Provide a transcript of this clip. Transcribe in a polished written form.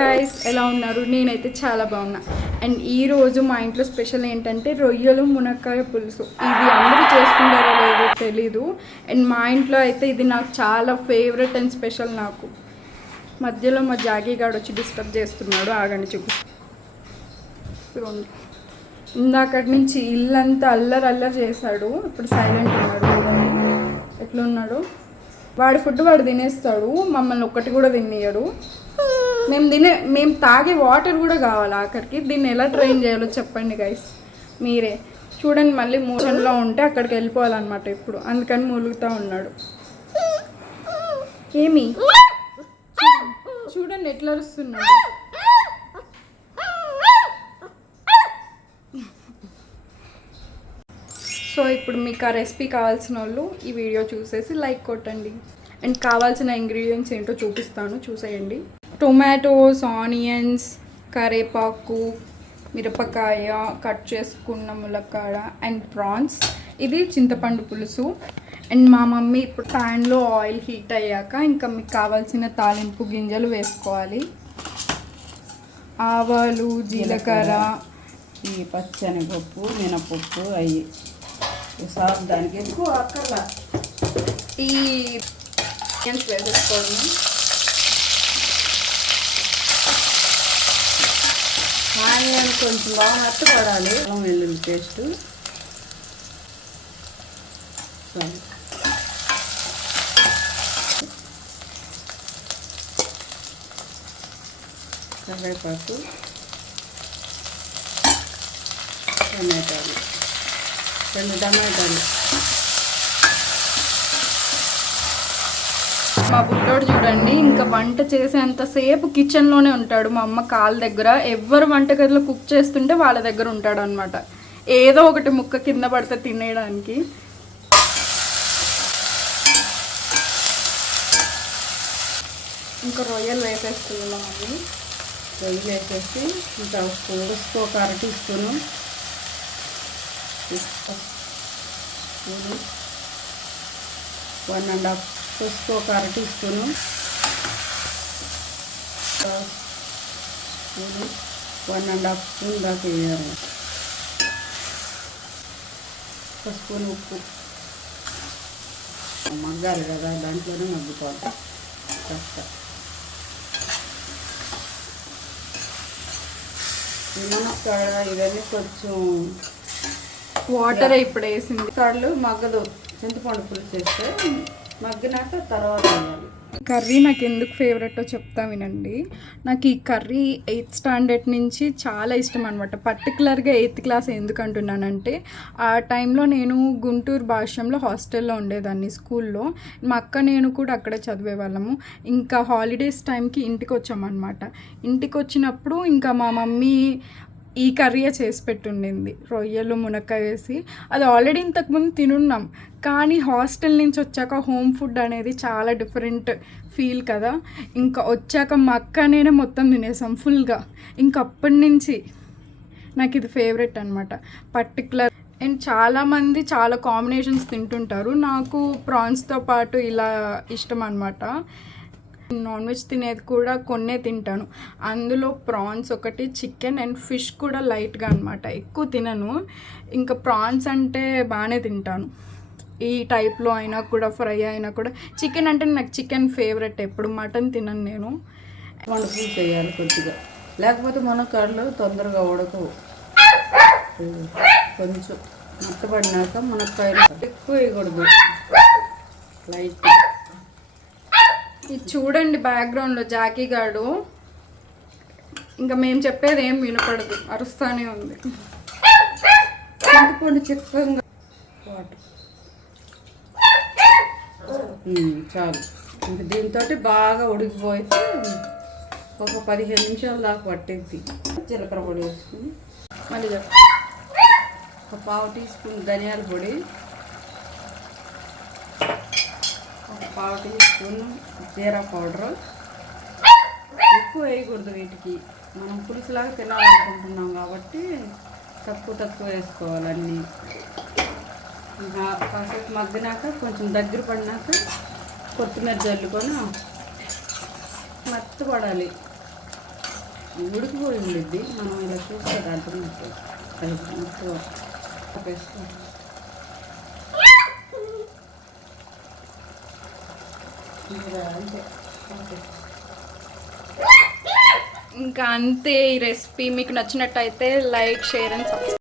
Guys ఎలా ఉన్నారు? నేనైతే చాలా బాగున్నా. అండ్ ఈరోజు మా ఇంట్లో స్పెషల్ ఏంటంటే రొయ్యలు మునక్కాయ పులుసు. ఇది అందరూ చేసుకుంటారో లేదో తెలీదు. అండ్ మా ఇంట్లో అయితే ఇది నాకు చాలా ఫేవరెట్ అండ్ స్పెషల్. నాకు మధ్యలో మా జాగీగాడు వచ్చి డిస్టర్బ్ చేస్తున్నాడు. ఆగండి చూపిస్తాను. ఇందాకటి నుంచి ఇల్లంతా అల్లరి చేశాడు. ఇప్పుడు సైలెంట్ ఉన్నాడు. ఎట్లున్నాడు? వాడి ఫుడ్ వాడు తినేస్తాడు, మమ్మల్ని ఒక్కటి కూడా తినేయడు. మేము తాగే వాటర్ కూడా కావాలి ఆఖరికి. దీన్ని ఎలా ట్రైన్ చేయాలో చెప్పండి గైస్ మీరే. చూడండి, మళ్ళీ మోషన్లో ఉంటే అక్కడికి వెళ్ళిపోవాలన్నమాట ఇప్పుడు, అందుకని మూలుగుతూ ఉన్నాడు. ఏమి చూడండి ఎట్లా అరుస్తున్నాడు. సో ఇప్పుడు మీకు ఆ రెసిపీ కావాల్సిన వాళ్ళు ఈ వీడియో చూసేసి లైక్ కొట్టండి. అండ్ కావాల్సిన ఇంగ్రీడియంట్స్ ఏంటో చూపిస్తాను, చూసేయండి. టొమాటోస్, ఆనియన్స్, కరివేపాకు, మిరపకాయ, కట్ చేసుకున్న ములక్కాడ అండ్ ప్రాన్స్. ఇది చింతపండు పులుసు. అండ్ మా మమ్మీ ఇప్పుడు ప్యాన్లో ఆయిల్ హీట్ అయ్యాక ఇంకా మీకు కావాల్సిన తాలింపు గింజలు వేసుకోవాలి. ఆవాలు, జీలకర్ర, ఈ పచ్చనిపప్పు, మినపప్పు అవి సార్ దానికి ఎక్కువ అక్కర్లా. ఈ వేసేసుకోవడం. ఆనియన్ కొంచెం బాగా మెత్తపడాలి. అల్లం వెల్లుల్లి పేస్ట్, కరివేపాకు, టమాటాలు, 2 టమాటాలు. మా బుడ్డోడు చూడండి, ఇంకా వంట చేసేంతసేపు కిచెన్లోనే ఉంటాడు. మా అమ్మ కాళ్ళ దగ్గర. ఎవరు వంటగదిలో కుక్ చేస్తుంటే వాళ్ళ దగ్గర ఉంటాడు అనమాట. ఏదో ఒకటి ముక్క కింద పడితే తినేయడానికి. ఇంకా రొయ్యలు వేసేస్తున్నాం అవి. రొయ్యలు వేసేసి ఇంకా పసుపు ఒక 1 టీ స్పూను, 1.5 పసుపు ఒక 1 టీ స్పూను, 1.5 స్పూన్ దాకా వేయాలి. 1 స్పూన్ ఉప్పు. మగ్గాలి కదా, దాంట్లోనే మగ్గిపోతాం కాస్త. మునక్కాడ ఇవన్నీ కొంచెం వాటర్ ఇప్పుడు వేసింది. కాళ్ళు మగ్గదు. చింతపండు పులుసు వేస్తే మగ్గినాక తర్వాత వేయాలి. కర్రీ నాకు ఎందుకు ఫేవరెటో చెప్తా వినండి. నాకు ఈ కర్రీ 8th స్టాండర్డ్ నుంచి చాలా ఇష్టం అనమాట. పర్టికులర్గా 8th క్లాస్ ఎందుకు అంటున్నానంటే, ఆ టైంలో నేను గుంటూరు భాష్యంలో హాస్టల్లో ఉండేదాన్ని స్కూల్లో. మా అక్క నేను కూడా అక్కడే చదివేవాళ్ళము. ఇంకా హాలిడేస్ టైంకి ఇంటికి వచ్చామన్నమాట. ఇంటికి వచ్చినప్పుడు ఇంకా మా మమ్మీ ఈ కర్రీయే చేసి పెట్టుండింది, రొయ్యలు మునక్కాయ వేసి. అది ఆల్రెడీ ఇంతకుముందు తినున్నాం, కానీ హాస్టల్ నుంచి వచ్చాక హోమ్ ఫుడ్ అనేది చాలా డిఫరెంట్ ఫీల్ కదా. ఇంకా వచ్చాక మా అక్క నేనే మొత్తం తినేసాం ఫుల్గా. ఇంకా అప్పటి నుంచి నాకు ఇది ఫేవరెట్ అనమాట పర్టికులర్. అండ్ చాలామంది చాలా కాంబినేషన్స్ తింటుంటారు. నాకు ప్రాన్స్తో పాటు ఇలా ఇష్టం అనమాట. నాన్ వెజ్ తినేది కూడా కొన్నే తింటాను. అందులో ప్రాన్స్ ఒకటి, చికెన్ అండ్ ఫిష్ కూడా లైట్గా అనమాట, ఎక్కువ తినను. ఇంకా ప్రాన్స్ అంటే బాగానే తింటాను. ఈ టైప్లో అయినా కూడా, ఫ్రై అయినా కూడా. చికెన్ అంటే నాకు చికెన్ ఫేవరెట్ ఎప్పుడు. మటన్ తినను నేను. పులుసు వేయాలి కొద్దిగా, లేకపోతే మునక్కాడలు తొందరగా ఉడకవు. కొంచెం మెత్తపడినాక మునక్కాయలు ఎక్కువ వేయకూడదు, లైట్. ఇది చూడండి బ్యాక్గ్రౌండ్లో జాకీ గాడు. ఇంకా మేము చెప్పేది ఏం వినపడదు, అరుస్తానే ఉంది. చింతపండు చిక్కగా వాటర్ చాలు. ఇంక దీంతో బాగా ఉడికిపోతే ఒక 15 నిమిషాల దాకా పట్టేది. జీలకర్ర పొడి వేసుకుని మళ్ళీ ఒక 1/2 టీ స్పూన్ ధనియాల పొడి, ఒక 1/2 టీ స్పూన్ జీరా పౌడరు. ఎక్కువ వేయకూడదు వీటికి, మనం పులుసులాగా తినాలనుకుంటున్నాం కాబట్టి తక్కువ వేసుకోవాలన్నీ. ఇంకా కాసేపు మగ్గినాక కొంచెం దగ్గర పడినాక కొత్తిమీర జల్లుకొని మెత్తపడాలి. ఉడికిపోయి ఉండిద్ది, మనం ఇలా చూస్తే అర్థమవుతుంది. అది ఎక్కువ వేసుకోవాలి. అంతే. ఇంకా అంతే. ఈ రెసిపీ మీకు నచ్చినట్టయితే లైక్, షేర్ అండ్ సబ్స్క్రైబ్.